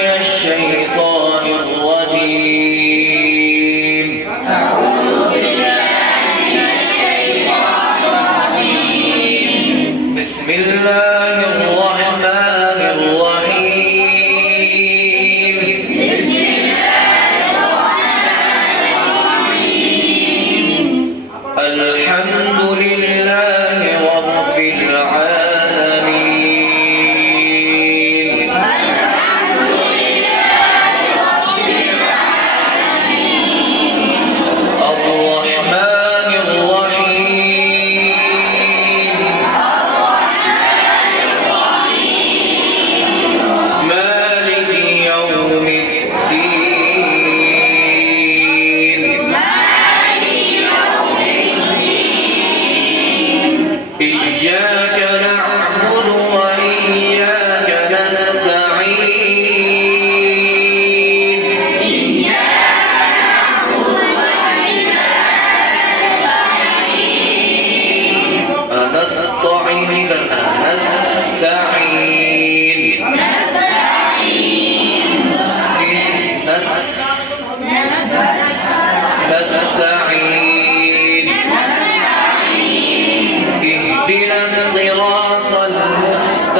الشيطان الرجيم. أعوذ بالله من الشيطان الرجيم. بسم الله الرحمن الرحيم. بسم الله الرحمن الرحيم. الحمد لله رب العالمين. إياك نعبد وإياك نستعين. نستعين. اهدنا الصراط المستقيم.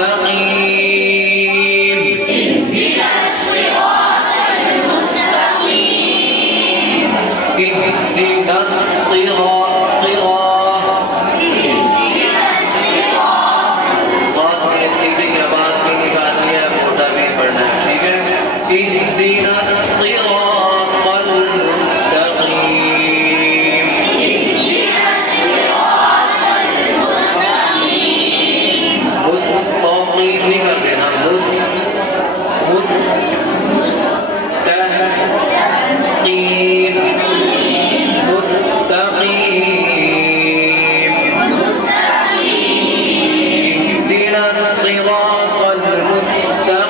اهدنا الصراط المستقيم. اهدنا الصراط. صراط में सीधे के बाद में निकालनी है, मोटा भी पढ़ना है, ठीक है। اهدنا الصراط المستقيم. मुस्तक़ीम नहीं कर देना, मुस्तक़ीम, मुस्तक़ीम। इहदिना الصراط المستقيم.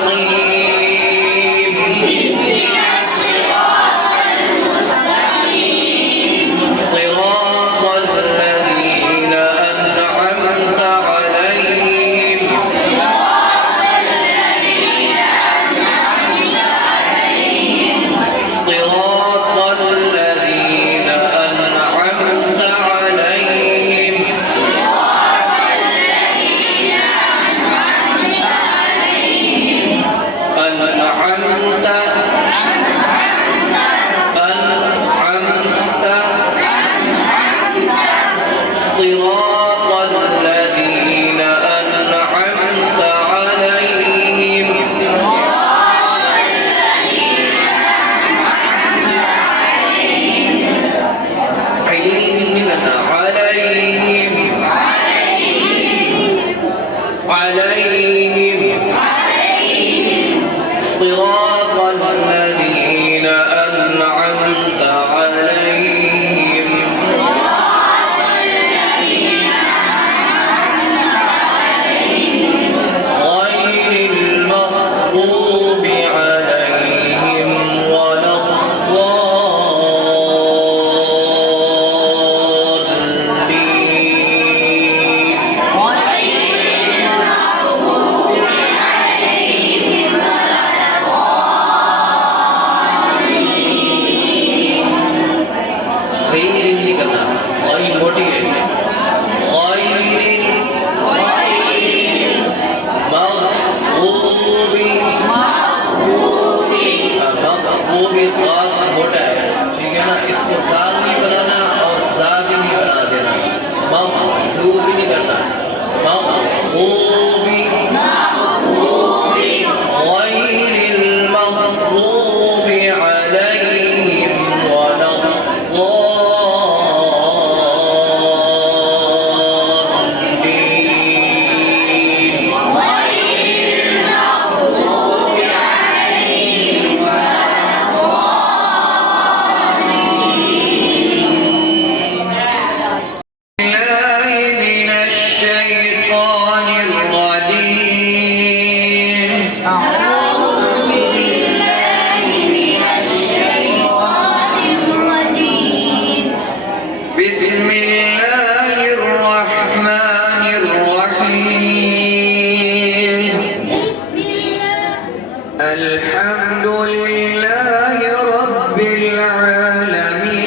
الحمد لله رب العالمين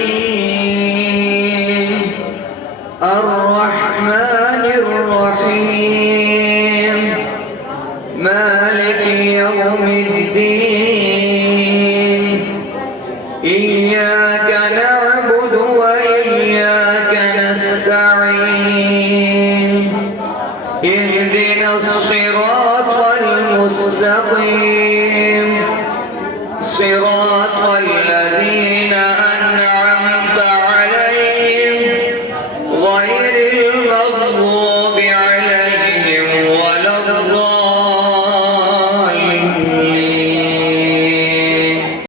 الرحمن الرحيم مالك يوم الدين إياك نعبد وإياك نستعين اهدنا الصراط المستقيم صراط الذين